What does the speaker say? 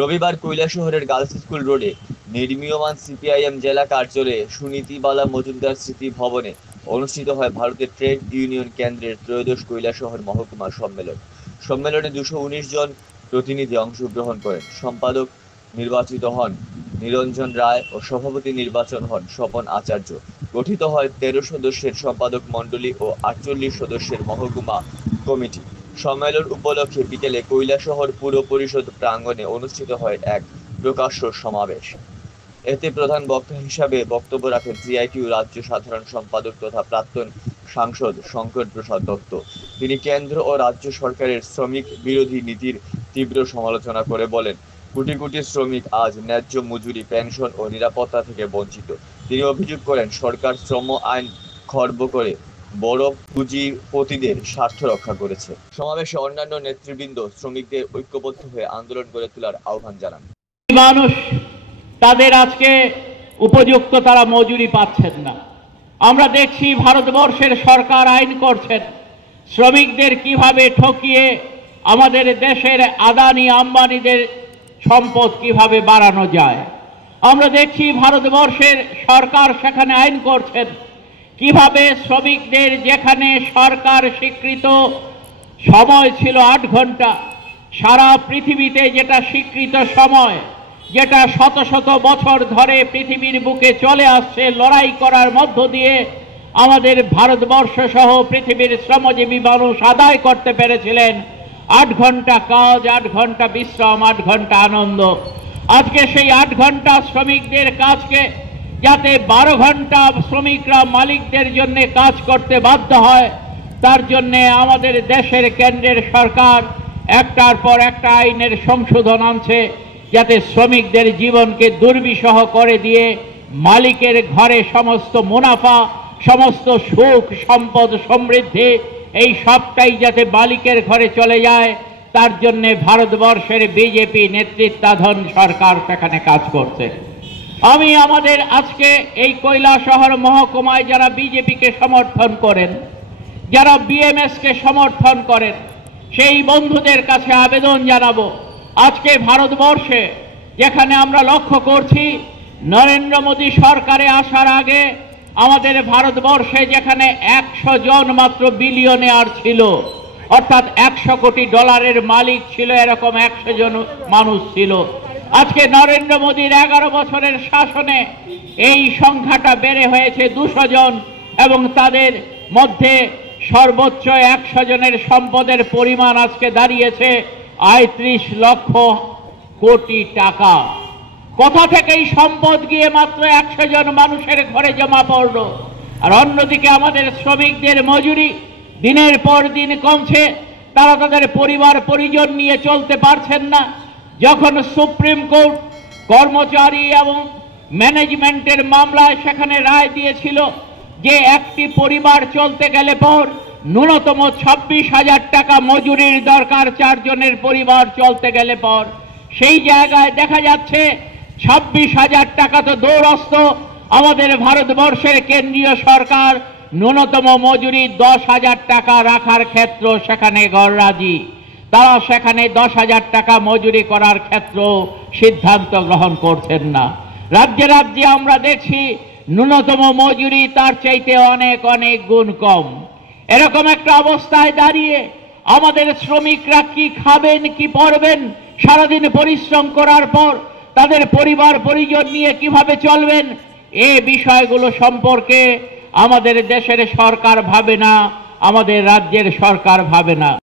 রবিবার কৈলাসহরের girls school রোডে নির্মীয়মান সিপিআইএম জেলা কার্যালয়ে সুনীতিবালা মজুমদার স্মৃতি ভবনে অনুষ্ঠিত হয় ভারতের ট্রেড ইউনিয়ন কেন্দ্রের ত্রয়োদশ কৈলাসহর মহকুমা সম্মেলন। সম্মেলনে 219 জন প্রতিনিধি অংশগ্রহণ করেন। সম্পাদক নির্বাচিত হন নিরঞ্জন রায় ও সভাপতি নির্বাচন হন স্বপন আচার্য। গঠিত হয় 13 সদস্যের সম্পাদক মণ্ডলী ও 48 সদস্যের মহকুমা কমিটি। সম্মেলন উপলক্ষে বিকেলে কৈলাসহর পুর পরিষদ প্রাঙ্গণে অনুষ্ঠিত হয় এক প্রকাশ্য সমাবেশ। এতে প্রধান বক্তা হিসাবে বক্তব্য রাখেন সিআইটিইউ রাজ্য সাধারণ সম্পাদক তথা প্রাক্তন সাংসদ শঙ্কর প্রসাদ দত্ত। তিনি কেন্দ্র ও রাজ্য সরকারের শ্রমিক বিরোধী নীতির তীব্র সমালোচনা করে বলেন, কোটি কোটি শ্রমিক আজ ন্যায্য মজুরি, পেনশন ও নিরাপত্তা থেকে বঞ্চিত। তিনি অভিযোগ করেন, সরকার শ্রম আইন খর্ব করে বড় পুঁজিপতিদের স্বার্থ রক্ষা করেছে। সমাবেশে অন্যান্য নেতৃবৃন্দ শ্রমিকদের ঐক্যবদ্ধ হয়ে আন্দোলন গড়ে তোলার আহ্বান জানান। মানুষ তাদের আজকে উপযুক্ত তারা মজুরি পাচ্ছেন না। আমরা দেখছি ভারতবর্ষের সরকার আইন করছেন শ্রমিকদের কিভাবে ঠকিয়ে আমাদের দেশের আদানি আম্বানিদের সম্পদ কিভাবে বাড়ানো যায়। আমরা দেখছি ভারতবর্ষের সরকার সেখানে আইন করছেন কিভাবে শ্রমিকদের, যেখানে সরকার স্বীকৃত সময় ছিল 8 ঘন্টা, সারা পৃথিবীতে যেটা স্বীকৃত সময়, যেটা শত শত বছর ধরে পৃথিবীর বুকে চলে আসছে লড়াই করার মধ্য দিয়ে আমাদের ভারতবর্ষ সহ পৃথিবীর শ্রমজীবী মানুষ আদায় করতে পেরেছিলেন 8 ঘন্টা কাজ, 8 ঘন্টা বিশ্রাম, 8 ঘন্টা আনন্দ। আজকে সেই 8 ঘন্টা শ্রমিকদের কাজকে যাতে 12 ঘন্টা শ্রমিকরা মালিকদের জন্য কাজ করতে বাধ্য হয়, তার জন্য আমাদের দেশের কেন্দ্রের সরকার একটার পর একটা আইনের সংশোধন আনছে যাতে শ্রমিকদের জীবনকে দুর্বিষহ করে দিয়ে মালিকের ঘরে সমস্ত মুনাফা, সমস্ত সুখ, সম্পদ, সমৃদ্ধি এই সবটাই যাতে মালিকের ঘরে চলে যায়, তার জন্য ভারতবর্ষের বিজেপি নেতৃত্বাধীন সরকার সেখানে কাজ করছে। আমি আমাদের আজকে এই কৈলাসহর মহকুমায় যারা বিজেপিকে সমর্থন করেন, যারা বিএমএসকে সমর্থন করেন, সেই বন্ধুদের কাছে আবেদন জানাবো, আজকে ভারতবর্ষে যেখানে আমরা লক্ষ্য করছি নরেন্দ্র মোদী সরকারে আসার আগে আমাদের ভারতবর্ষে যেখানে 100 জন মাত্র বিলিয়নিয়ার ছিল, অর্থাৎ 100 কোটি ডলারের মালিক ছিল, এরকম 100 জন মানুষ ছিল। আজকে নরেন্দ্র মোদীর 11 বছরের শাসনে এই সংখ্যাটা বেড়ে হয়েছে 200 জন এবং তাদের মধ্যে সর্বোচ্চ 100 জনের সম্পদের পরিমাণ আজকে দাঁড়িয়েছে ৩৫ লক্ষ কোটি টাকা। কোথা থেকে এই সম্পদ গিয়ে মাত্র 100 জন মানুষের ঘরে জমা পড়ল? আর অন্যদিকে আমাদের শ্রমিকদের মজুরি দিনের পর দিন কমছে, তারা তাদের পরিবার পরিজন নিয়ে চলতে পারছেন না। যখন সুপ্রিম কোর্ট কর্মচারী এবং ম্যানেজমেন্টের মামলায় সেখানে রায় দিয়েছিল যে একটি পরিবার চলতে গেলে পর ন্যূনতম 26,000 টাকা মজুরির দরকার 4 জনের পরিবার চলতে গেলে পর, সেই জায়গায় দেখা যাচ্ছে 26,000 টাকা তো দৌরস্ত। আমাদের ভারতবর্ষের কেন্দ্রীয় সরকার ন্যূনতম মজুরি 10,000 টাকা রাখার ক্ষেত্র সেখানে গড়রাজি। তারা সেখানে 10,000 টাকা মজুরি করার ক্ষেত্র সিদ্ধান্ত গ্রহণ করছেন না। রাজ্যে রাজ্যে আমরা দেখছি ন্যূনতম মজুরি তার চাইতে অনেক অনেক গুণ কম। এরকম একটা অবস্থায় দাঁড়িয়ে আমাদের শ্রমিকরা কি খাবেন, কি পরবেন, সারাদিন পরিশ্রম করার পর তাদের পরিবার পরিজন নিয়ে কিভাবে চলবেন, এই বিষয়গুলো সম্পর্কে আমাদের দেশের সরকার ভাবে না, আমাদের রাজ্যের সরকার ভাবে না।